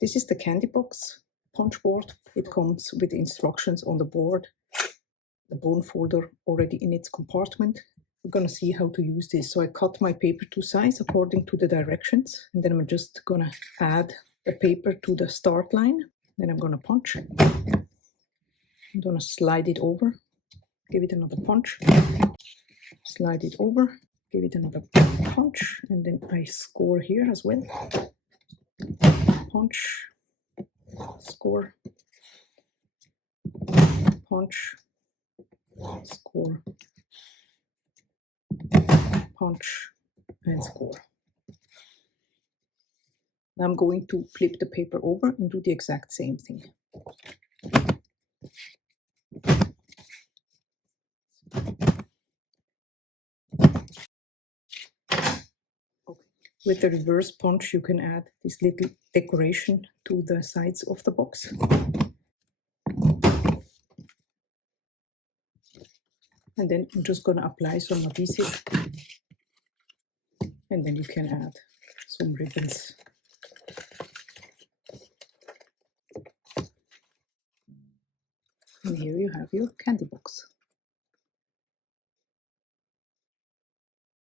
This is the candy box punch board. It comes with instructions on the board, the bone folder already in its compartment. We're going to see how to use this. So I cut my paper to size according to the directions, and then I'm just going to add the paper to the start line. Then I'm going to punch. I'm going to slide it over, give it another punch, slide it over, give it another punch, and then I score here as well. Punch, score, punch, score, punch, and score. Now I'm going to flip the paper over and do the exact same thing. With the reverse punch, you can add this little decoration to the sides of the box. And then I'm just going to apply some adhesive. And then you can add some ribbons. And here you have your candy box.